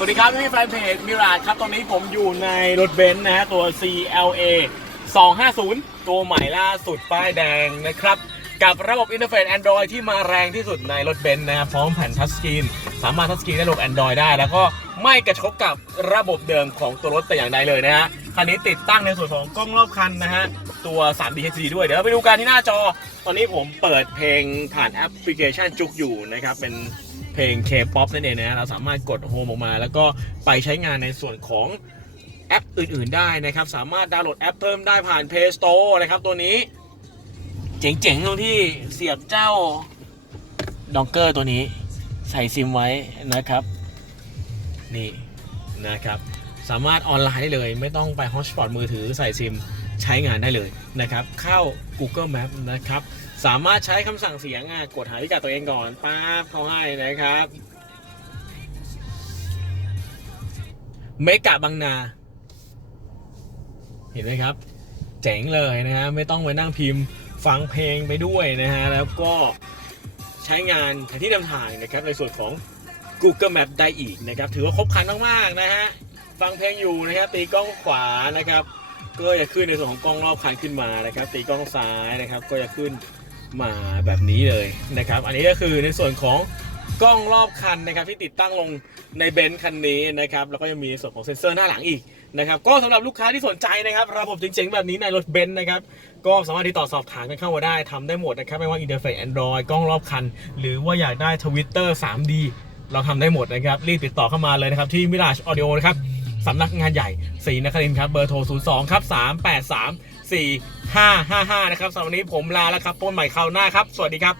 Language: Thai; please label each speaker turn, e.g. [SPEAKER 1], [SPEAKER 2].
[SPEAKER 1] สวัสดีครับที่แฟนเพจมิราดครับ ตอนนี้ผมอยู่ในรถเบนซ์นะฮะตัว CLA 250 ตัวใหม่ล่าสุดป้ายแดงนะครับ กับระบบอินเทอร์เฟซ Android ที่มาแรงที่สุดในรถเบนซ์นะครับพร้อมแผ่นทัชสกรีน สามารถทัชสกรีนได้ระบบ Android ได้ แล้วก็ไม่กระทบกับระบบเดิมของตัวรถแต่อย่างใดเลยนะฮะคันนี้ติดตั้งในส่วนของกล้องรอบคันนะฮะตัว 3D HD ด้วยเดี๋ยวเราไปดูกันที่หน้าจอ ตอนนี้ผมเปิดเพลงผ่านแอปพลิเคชันจุกอยู่นะครับเป็น เพลง K-POP นั่นเองนะเราสามารถกดโฮมออกมา แล้วก็ไปใช้งานในส่วนของแอปอื่นๆได้นะครับ สามารถดาวน์โหลดแอปเพิ่มได้ผ่าน Play Store นะครับตัวนี้ เจ๋งๆตรงที่เสียบเจ้าดองเกอร์ตัวนี้ ใส่ซิมไว้นะครับ นี่นะครับ สามารถออนไลน์ได้เลย ไม่ต้องไปฮอตสปอตมือถือใส่ซิมใช้งานได้เลยนะครับ เข้า Google Map นะครับ สามารถใช้คำสั่งเสียงกดหาพิกัดตัวเองก่อนป้าบเขาให้นะครับเมกะบางนา เห็นไหมครับ เจ๋งเลยนะฮะไม่ต้องไปนั่งพิมพ์ฟังเพลงไปด้วยนะฮะแล้วก็ใช้งานแผนที่นำทางนะครับในส่วนของ Google Map ได้อีกนะครับ ถือว่าครบครันมาก ๆ นะฮะ ฟังเพลงอยู่นะครับตีกล้องขวานะครับ ก็จะขึ้นในส่วนของกล้องรอบคันขึ้นมานะครับ ตีกล้องซ้ายนะครับ ก็จะขึ้นมาแบบนี้เลยนะครับ อันนี้ก็คือในส่วนของกล้องรอบคันนะครับที่ติดตั้งลงในเบนซ์คันนี้นะครับแล้วก็ยังมีในส่วนของเซ็นเซอร์หน้าหลังอีกนะครับก็สำหรับลูกค้าที่สนใจนะครับ ระบบเจ๋งๆแบบนี้ในรถเบนซ์นะครับก็สามารถติดต่อสอบถามกันเข้ามาได้ทำได้หมดนะครับ ไม่ว่าอินเทอร์เฟซ Android กล้องรอบคัน หรือว่าอยากได้ Twitter 3D เราทำได้หมดนะครับ รีบติดต่อเข้ามาเลยนะครับที่ Mirage Audio นะครับ สำนักงานใหญ่ศรีนครินทร์ครับเบอร์โทร 02 ครับ 383 4555 นะครับสำหรับวันนี้ผมลาแล้วครับพบใหม่คราวหน้าครับ สวัสดีครับ